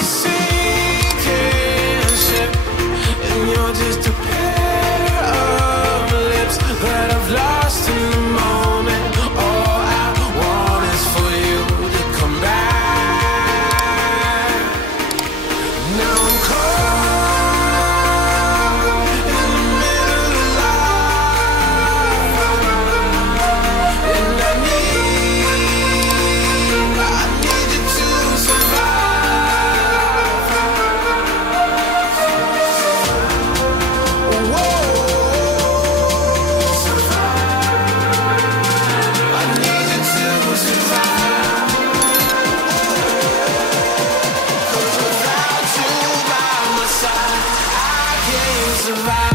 a sinking ship, and you're just a pair of lips that I've lost in the moment. All I want is for you to come back. Now I'm caught in the middle of life, and I need you to survive. Whoa, I need you to survive. 'Cause without you by my side, I can't survive.